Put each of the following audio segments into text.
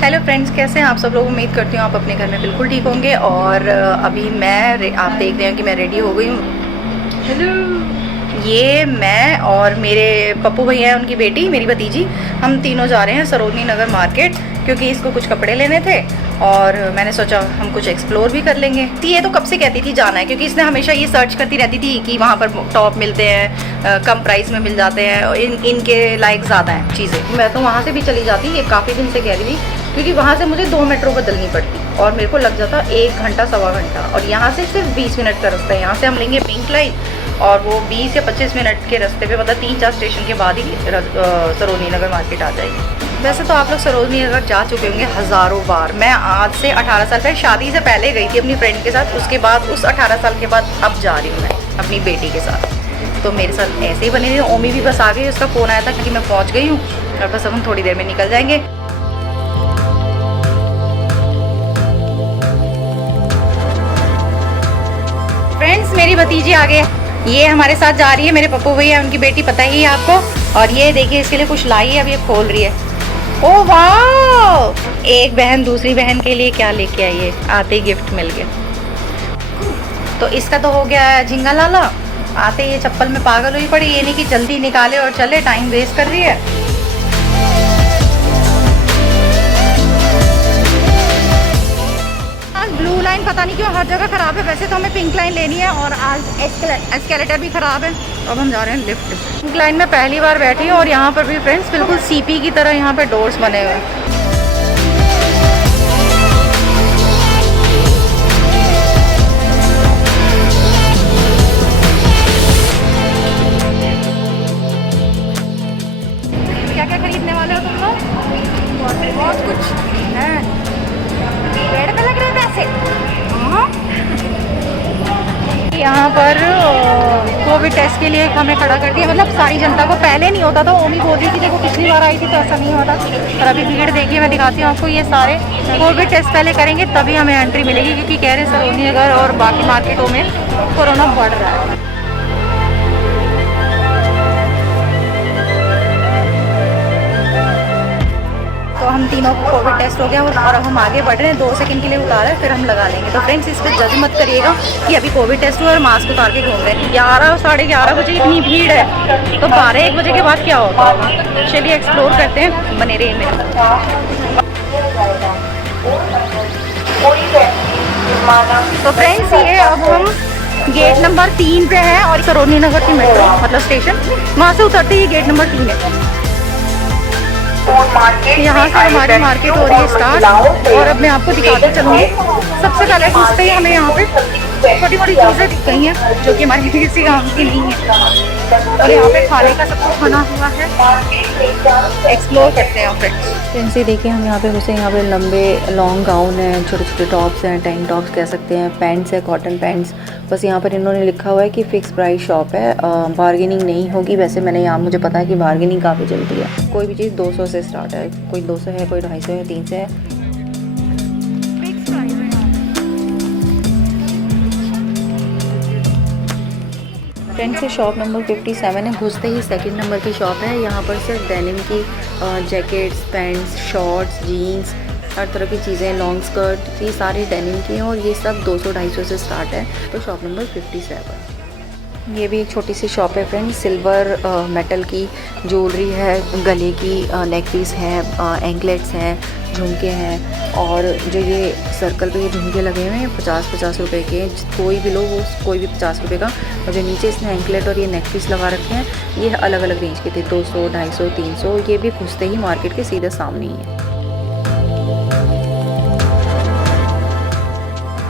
Hello friends, कैसे हैं आप सब लोग। उम्मीद करती हूँ आप अपने घर में बिल्कुल ठीक होंगे। और अभी आप देख रहे हैं कि मैं रेडी हो गई हूँ। हेलो, ये मैं और मेरे पप्पू भैया हैं, उनकी बेटी मेरी भतीजी, हम तीनों जा रहे हैं सरोजनी नगर मार्केट, क्योंकि इसको कुछ कपड़े लेने थे और मैंने सोचा हम कुछ एक्सप्लोर भी कर लेंगे। ये तो कब से कहती थी जाना है, क्योंकि इसने हमेशा ये सर्च करती रहती थी कि वहाँ पर टॉप मिलते हैं, कम प्राइस में मिल जाते हैं, और इनके लायक ज़्यादा हैं चीज़ें। मैं तो वहाँ से भी चली जाती, ये काफ़ी दिन से कह रही थी, क्योंकि वहाँ से मुझे 2 मेट्रो बदलनी पड़ती और मेरे को लग जाता 1 घंटा सवा घंटा, और यहाँ से सिर्फ 20 मिनट का रास्ता है। यहाँ से हम लेंगे पिंक लाइन और वो 20 या 25 मिनट के रास्ते पे, मतलब 3-4 स्टेशन के बाद ही सरोजनी नगर मार्केट आ जाएगी। वैसे तो आप लोग सरोजनी नगर जा चुके होंगे हज़ारों बार। मैं आज से 18 साल पहले, शादी से पहले गई थी अपनी फ्रेंड के साथ, उसके बाद उस 18 साल के बाद अब जा रही हूँ मैं अपनी बेटी के साथ। तो मेरे साथ ऐसे ही बने रही। ओमी भी बस आ गई, उसका फ़ोन आया था क्योंकि मैं पहुँच गई हूँ और बस अब हम थोड़ी देर में निकल जाएंगे। फ्रेंड्स, मेरी भतीजी आ गई, ये हमारे साथ जा रही है। मेरे पप्पू भैया उनकी बेटी, पता ही है आपको। और ये देखिए इसके लिए कुछ लाई है, अब ये खोल रही है। ओ वाह, एक बहन दूसरी बहन के लिए क्या लेके आई है, आते ही गिफ्ट मिल गया। तो इसका तो हो गया झिंगा लाला। आते ही ये चप्पल में पागल हुई पड़ी, ये नहीं कि जल्दी निकाले और चले, टाइम वेस्ट कर रही है। ब्लू लाइन पता नहीं क्यों हर जगह ख़राब है। वैसे तो हमें पिंक लाइन लेनी है और आज एस्केलेटर भी ख़राब है, तो अब हम जा रहे हैं लिफ्ट। पिंक लाइन में पहली बार बैठी हूँ और यहाँ पर भी फ्रेंड्स बिल्कुल सीपी की तरह यहाँ पे डोर्स बने हुए हैं। क्या क्या खरीदने वाले हो तुम लोग? बहुत कुछ है। पेड़ पे लग रहे पैसे। यहाँ पर कोविड टेस्ट के लिए हमें खड़ा कर दिया, मतलब सारी जनता को। पहले नहीं होता था, ओमी बोल रही थी देखो पिछली बार आई थी तो ऐसा नहीं होता। और अभी भीड़ देखिए, मैं दिखाती हूँ आपको। ये सारे कोविड टेस्ट पहले करेंगे तभी हमें एंट्री मिलेगी, क्योंकि कह रहे सरोजनी नगर और बाकी मार्केटों में कोरोना बढ़ रहा है। तो हम तीनों को कोविड टेस्ट हो गया और अब हम आगे बढ़ रहे हैं। 2 सेकंड के लिए उतारा है, फिर हम लगा लेंगे। तो फ्रेंड्स, इस पर जज मत करिएगा कि अभी कोविड टेस्ट हुआ और मास्क उतार के घूम रहे हैं। 11 साढ़े 11 बजे इतनी भीड़ है, तो 12-1 बजे के बाद क्या होता है। चलिए एक्सप्लोर करते हैं, बने रहिए मेरे। तो फ्रेंड्स, ये अब हम गेट नंबर 3 पे हैं और सरोजनी नगर की मेट्रो मतलब स्टेशन, वहाँ से उतरते ही गेट नंबर 3 है। यहाँ से हमारी मार्केट हो रही है स्टार्ट, और अब मैं आपको दिखाते चलूँगी। सबसे पहले घुसते ही हमें यहाँ पे छोटी मोटी चीज़ें दिख गई हैं जो कि हमारी किसी गाँव की नहीं है। और यहाँ पे खाने का सब कुछ बना हुआ है, एक्सप्लोर करते हैं फ्रेंड्स। से देखिए हम यहाँ पे घुसे। यहाँ पे लंबे लॉन्ग गाउन हैं, छोटे छोटे टॉप्स हैं, टैंक टॉप्स कह सकते हैं, पैंट्स है, कॉटन पैंट्स। बस यहाँ पर इन्होंने लिखा हुआ है कि फ़िक्स प्राइस शॉप है, बार्गेनिंग नहीं होगी। वैसे मैंने यहाँ, मुझे पता है कि बार्गेनिंग काफ़ी चलती है। कोई भी चीज़ 200 से स्टार्ट है, कोई 200 है, कोई 250 है, 300 है। फ्रेंड्स, से शॉप नंबर 57 है। घुसते ही सेकंड नंबर की शॉप है। यहाँ पर सिर्फ डेनिम की जैकेट्स, पैंट्स, शॉर्ट्स, जीन्स, हर तरह की चीज़ें, लॉन्ग स्कर्ट, ये सारी डेनिम की हैं और ये सब 200-250 से स्टार्ट है। तो शॉप नंबर 57। ये भी एक छोटी सी शॉप है फ्रेंड्स। सिल्वर मेटल की ज्वेलरी है, गले की नेक पीस है, एंकलेट्स हैं, झुमके हैं। और जो ये सर्कल पे ये झुमके लगे हुए हैं 50-50 रुपए के, कोई भी लो वो कोई भी 50 रुपए का। और जो नीचे इसने एंकलेट और ये नेक पीस लगा रखे हैं, ये अलग अलग रेंज के थे, 200, 250, 300। ये भी घुसते ही मार्केट के सीधे सामने ही है।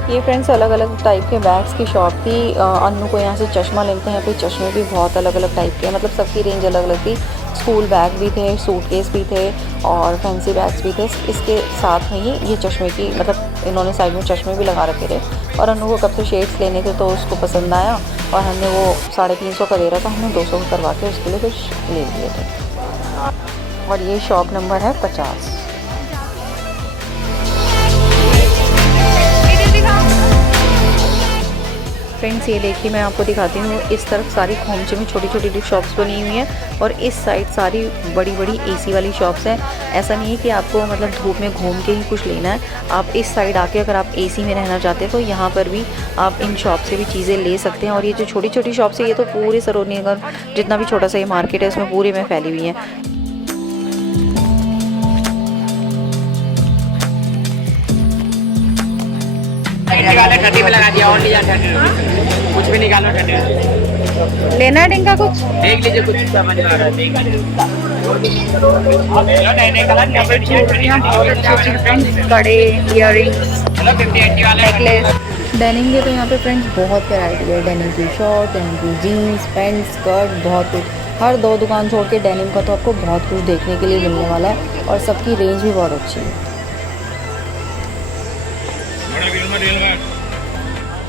ये फ्रेंड्स अलग अलग टाइप के बैग्स की शॉप थी। अन्नू को यहाँ से चश्मा लेते हैं, यहाँ पे चश्मे भी बहुत अलग अलग टाइप के, मतलब सबकी रेंज अलग अलग थी। स्कूल बैग भी थे, सूटकेस भी थे और फैंसी बैग्स भी थे। इसके साथ में ही ये चश्मे की, मतलब इन्होंने साइड में चश्मे भी लगा रखे थे। और अन्नू को कब से शेड्स लेने थे तो उसको पसंद आया और हमने वो 350 का दे रहा था, हमने 200 का करवा के उसके लिए कुछ ले लिए थे। और ये शॉप नंबर है 50। फ्रेंड्स ये देखिए मैं आपको दिखाती हूँ, इस तरफ सारी खोमचे में छोटी छोटी शॉप्स बनी हुई हैं और इस साइड सारी बड़ी बड़ी एसी वाली शॉप्स हैं। ऐसा नहीं है कि आपको मतलब धूप में घूम के ही कुछ लेना है, आप इस साइड आके अगर आप एसी में रहना चाहते हैं तो यहाँ पर भी आप इन शॉप से भी चीज़ें ले सकते हैं। और ये जो छोटी छोटी शॉप्स है ये तो पूरे सरोजनी नगर जितना भी छोटा सा ये मार्केट है उसमें पूरे में फैली हुई हैं। ठंडी में लगा दिया और लिया कुछ भी निकालो ठंडी लेना है टिंका कुछ? देख लीजिए कुछ समझ में आ रहा है देख लीजिए कड़े, इयररिंग्स, नेकलेस। डेनिम के तो यहाँ पे फ्रेंड्स बहुत वैरायटी है, डेनिम की शॉर्ट, डेनिम की जीन्स, पैंट, स्कर्ट, बहुत कुछ। हर 2 दुकान छोड़ के डेनिम का तो आपको बहुत कुछ देखने के लिए मिलने वाला है और सबकी रेंज भी बहुत अच्छी है।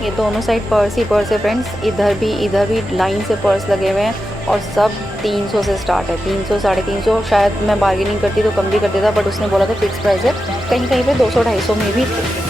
ये दोनों साइड पर्स ही पर्स है फ्रेंड्स, इधर भी लाइन से पर्स लगे हुए हैं और सब 300 से स्टार्ट है, 300 350। शायद मैं बार्गेनिंग करती तो कम भी कर देता, बट उसने बोला था फिक्स प्राइस है। कहीं कहीं पे 200-250 में भी थे।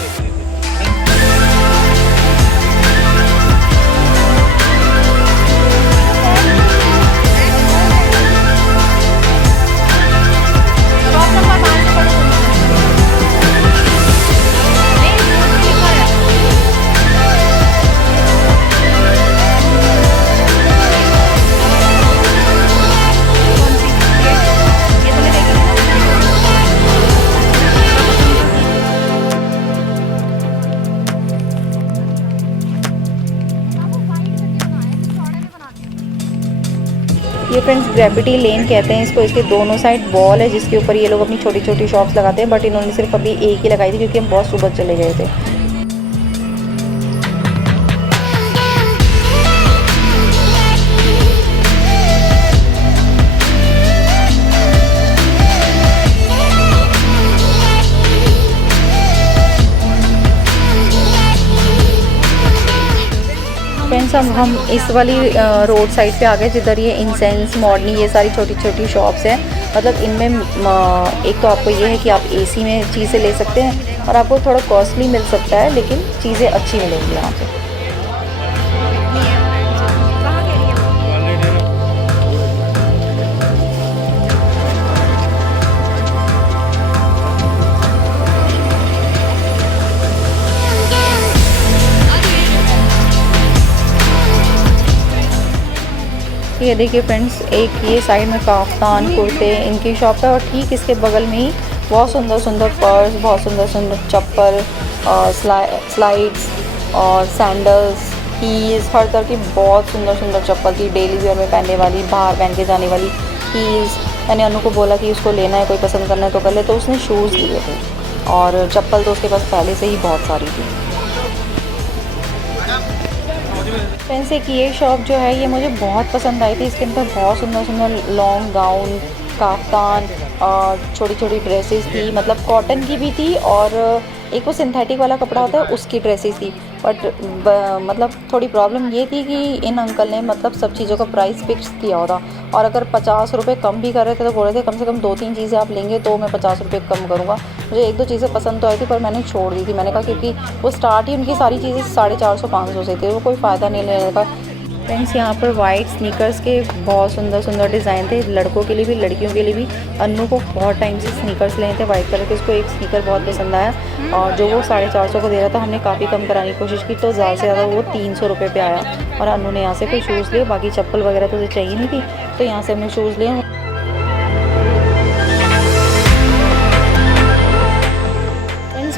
ये फ्रेंड्स ग्रेविटी लेन कहते हैं इसको, इसके दोनों साइड वॉल है जिसके ऊपर ये लोग अपनी छोटी छोटी शॉप्स लगाते हैं, बट इन्होंने सिर्फ अभी एक ही लगाई थी क्योंकि हम बहुत सुबह चले गए थे। फ्रेंड्स अब हम इस वाली रोड साइड पे आ गए जिधर ये इंसेंस, मॉर्नी, ये सारी छोटी छोटी शॉप्स हैं। मतलब इनमें एक तो आपको ये है कि आप एसी में चीज़ें ले सकते हैं और आपको थोड़ा कॉस्टली मिल सकता है लेकिन चीज़ें अच्छी मिलेंगी यहाँ पे। ये देखिए फ्रेंड्स, एक ये साइड में काफ्तान, कुर्ते इनकी शॉप है और ठीक इसके बगल में ही बहुत सुंदर सुंदर पर्स, बहुत सुंदर सुंदर चप्पल, स्लाइड्स और सैंडल्स, हील्स, हर तरह की बहुत सुंदर सुंदर चप्पल की डेली वेयर में पहनने वाली, बाहर पहन के जाने वाली हील्स। मैंने अनु को बोला कि उसको लेना है, कोई पसंद करना है तो कर ले, तो उसने शूज़ लिए थे और चप्पल तो उसके पास पहले से ही बहुत सारी थी। फ्रेंड्स एक ये शॉप जो है ये मुझे बहुत पसंद आई थी, इसके अंदर बहुत सुंदर सुंदर लॉन्ग गाउन, काफ्तान और छोटी छोटी ड्रेसेस थी, मतलब कॉटन की भी थी और एक वो सिंथेटिक वाला कपड़ा होता है उसकी ड्रेसेस थी। बट मतलब थोड़ी प्रॉब्लम ये थी कि इन अंकल ने मतलब सब चीज़ों का प्राइस फिक्स किया होता और अगर 50 रुपये कम भी कर रहे थे तो बोल रहे थे कम से कम 2-3 चीज़ें आप लेंगे तो मैं 50 रुपये कम करूँगा। मुझे 1-2 चीज़ें पसंद तो आई थी पर मैंने छोड़ दी थी। मैंने कहा क्योंकि वो स्टार्ट ही उनकी सारी चीज़ें 450-500 से थी, वो कोई फ़ायदा नहीं लेने का। फ्रेंड्स यहाँ पर वाइट स्नीकर्स के बहुत सुंदर सुंदर डिज़ाइन थे, लड़कों के लिए भी लड़कियों के लिए भी। अन्नू को बहुत टाइम से स्नीकर्स लेने थे वाइट कलर के, उसको एक स्नीकर बहुत पसंद आया और जो वो 450 को दे रहा था हमने काफ़ी कम कराने की कोशिश की तो ज़्यादा से ज़्यादा वो 300 रुपये पे आया और अन्नू ने यहाँ से कोई शूज़ लिए, बाकी चप्पल वगैरह तो उसे चाहिए नहीं थी तो यहाँ से हमने शूज़ लिए।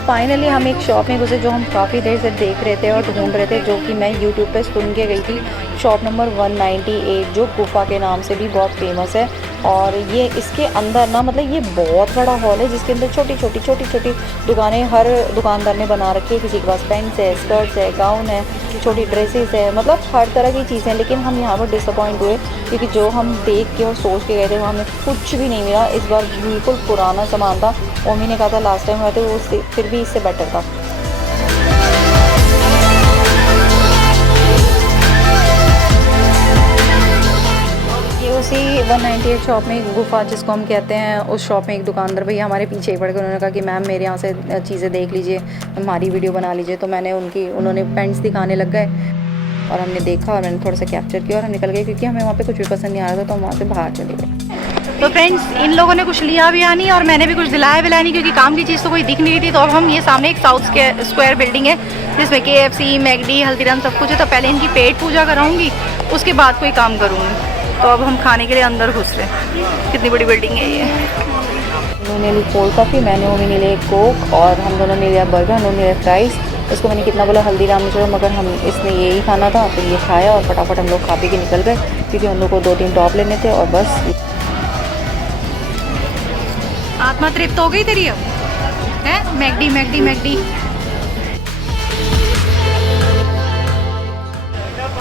फाइनली हम एक शॉप में घुसे जो हम काफ़ी देर से देख रहे थे और ढूंढ रहे थे, जो कि मैं यूट्यूब पे सुन के गई थी। शॉप नंबर 198 जो गुफा के नाम से भी बहुत फेमस है और ये इसके अंदर ना मतलब ये बहुत बड़ा हॉल है जिसके अंदर छोटी छोटी दुकानें हर दुकानदार ने बना रखी है। किसी के पास पैंट्स है, स्कर्ट्स है, गाउन है, छोटी ड्रेसेस है, मतलब हर तरह की चीज़ें। लेकिन हम यहाँ पर डिसअपॉइंट हुए क्योंकि जो हम देख के और सोच के गए थे वहाँ हमें कुछ भी नहीं मिला। इस बार बिल्कुल पुराना सामान था, मम्मी ने कहा था लास्ट टाइम हुआ था वो फिर भी इससे बेटर था। ये उसी 198 शॉप में गुफा जिसको हम कहते हैं उस शॉप में एक दुकानदार भैया हमारे पीछे ही पड़ गए। उन्होंने कहा कि मैम मेरे यहाँ से चीज़ें देख लीजिए, हमारी वीडियो बना लीजिए। तो मैंने उन्होंने पेंट्स दिखाने लग गए और हमने देखा और मैंने थोड़ा सा कैप्चर किया और हम निकल गए, क्योंकि हमें वहाँ पे कुछ भी पसंद नहीं आ रहा था, तो हम वहाँ से बाहर चले गए। तो फ्रेंड्स, इन लोगों ने कुछ लिया भी नहीं और मैंने भी कुछ दिलाया बिलाया नहीं, क्योंकि काम की चीज़ तो कोई दिख नहीं रही थी। तो अब हम ये सामने एक साउथ स्क्वायर बिल्डिंग है जिसमें KFC, मैकडी, हल्दीराम सब कुछ है। तो पहले इनकी पेट पूजा कराऊंगी, उसके बाद कोई काम करूँगी। तो अब हम खाने के लिए अंदर घुस रहे हैं। कितनी बड़ी बिल्डिंग है ये। उन्होंने ली कोल्ड कॉफ़ी, मैंने उन्होंने लिया कोक और हम दोनों ने लिया बर्गर, उन्होंने लिया फ्राइज़। इसको मैंने कितना बोला हल्दीराम में चलो, मगर हम इसने यही खाना था तो ये खाया और फटाफट हम लोग खा पी के निकल गए, क्योंकि हम लोग को 2-3 टॉप लेने थे और बस। आत्मा तृप्त हो गई तेरी अब है? McD McD McD.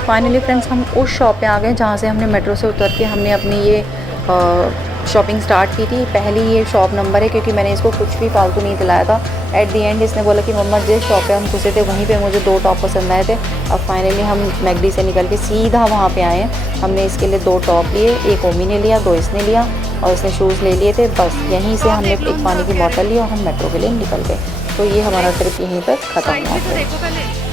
Finally friends, हम उस शॉप पे आ गए जहाँ से हमने मेट्रो से उतर के हमने अपनी ये शॉपिंग स्टार्ट की थी। पहली ये शॉप नंबर है, क्योंकि मैंने इसको कुछ भी फालतू नहीं दिलाया था। एट दी एंड इसने बोला कि मम्मा जिस शॉप पे हम घुसे थे वहीं पे मुझे 2 टॉप पसंद आए थे। अब फाइनली हम मैकडी से निकल के सीधा वहाँ पे आए हैं। हमने इसके लिए 2 टॉप लिए, एक ओमी ने लिया, 2 इसने लिया और इसने शूज़ ले लिए थे। बस यहीं से हमने एक पानी की बॉटल ली और हम मेट्रो के लिए निकल गए। तो ये हमारा ट्रिप यहीं पर ख़त्म हुआ।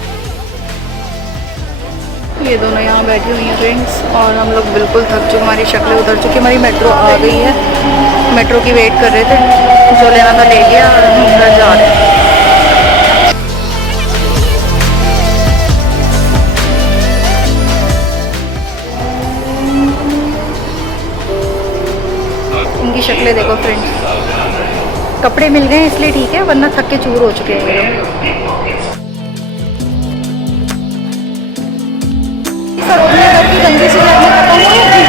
ये दोनों यहाँ बैठी हुई हैं फ्रेंड्स, और हम लोग बिल्कुल थक चुके, हमारी शक्लें उतर चुकी। हमारी मेट्रो आ गई है, मेट्रो की वेट कर रहे थे, जो लेना था ले लिया और हम घर जा रहे हैं। इनकी शक्लें देखो फ्रेंड्स। कपड़े मिल गए इसलिए ठीक है, वरना थक के चूर हो चुके हैं ये लोग। गंदी सी जर्नी खत्म हुई थी,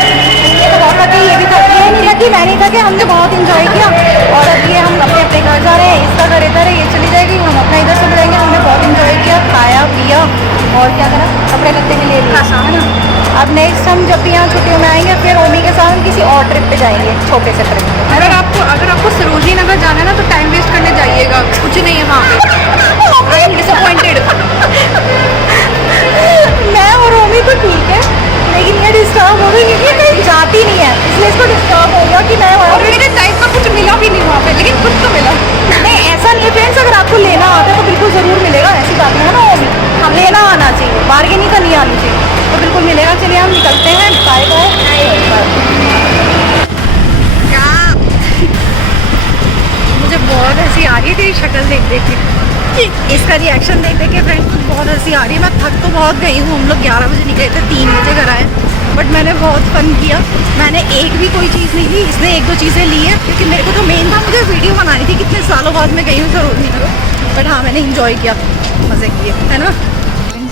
ये तो बहुत थकी, ये भी थकी, ये नहीं थकी, मैं नहीं थकी, हमने बहुत इंजॉय किया। और अब ये हम अपने अपने घर जा रहे हैं। इसका घर इधर है, ये चली जाएगी, हम अपना इधर चले जाएंगे। हमने बहुत इंजॉय किया, खाया पिया और क्या करा, कपड़े लत्ते भी ले लिए, है ना। अब नेक्स्ट हम जब भी यहाँ छुट्टियों में आएंगे, फिर ओमी के साथ हम किसी और ट्रिप पे जाएंगे, छोटे से ट्रिप। अगर आपको सरोजनी नगर जाना है ना, तो टाइम वेस्ट करने जाइएगा, कुछ नहीं है वहाँ पे। I am disappointed. मैं और ओमी तो ठीक है, लेकिन ये डिस्टर्ब हो गई क्योंकि कहीं जाती नहीं है, इसलिए इसको डिस्टर्ब हो गया कि मैं मेरे टाइप का कुछ मिला भी नहीं वहाँ पे, लेकिन कुछ तो मिला। नहीं ऐसा नहीं है फ्रेंड्स, अगर आपको लेना आता है तो बिल्कुल ज़रूर मिलेगा, ऐसी बात नहीं है ना ओमी। हम लेना आना चाहिए, बार्गेनिंग करनी आनी चाहिए, तो बिल्कुल मिलेगा। चलिए हम निकलते हैं, बाय बाय। क्या मुझे बहुत हंसी आ रही है तेरी शक्ल देख देख के, इसका रिएक्शन देख देख के फ्रेंड्स बहुत हंसी आ रही है। मैं थक तो बहुत गई हूँ, हम लोग 11 बजे निकले थे, 3 बजे घर आए, बट मैंने बहुत फन किया। मैंने एक भी कोई चीज़ नहीं ली, इसने 1-2 चीज़ें ली हैं, क्योंकि मेरे को तो मेन था मुझे वीडियो बनानी थी। कितने सालों बाद मैं गई हूँ सरोजनी नगर, बट हाँ मैंने इंजॉय किया, मज़े किए, है ना।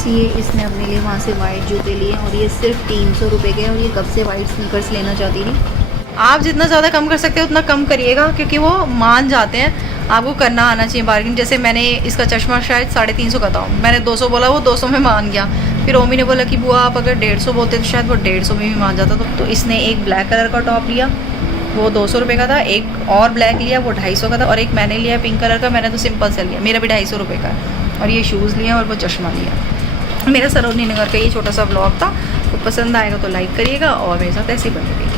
ये इसने अपने लिए वहाँ से वाइट जूते लिए और ये सिर्फ 300 रुपये के, और ये कब से वाइट स्नीकर्स लेना चाहती थी। आप जितना ज़्यादा कम कर सकते हो उतना कम करिएगा, क्योंकि वो मान जाते हैं। आपको करना आना चाहिए बार्गेन। जैसे मैंने इसका चश्मा शायद 350 का था, मैंने 200 बोला, वो 200 में मान गया। फिर ओमी ने बोला कि बुआ आप अगर 150 बोलते तो शायद वो 150 में भी मान जाता। तो इसने एक ब्लैक कलर का टॉप लिया, वो 200 रुपये का था। एक और ब्लैक लिया, वो 250 का था। और एक मैंने लिया पिंक कलर का, मैंने तो सिंपल से लिया, मेरा भी 250 रुपये का है। और ये शूज़ लिया और वो चश्मा लिया। मेरा सरोजनी नगर का ये छोटा सा ब्लॉग था, तो पसंद आएगा तो लाइक करिएगा और मेरे साथ ऐसे ही बने रहिए।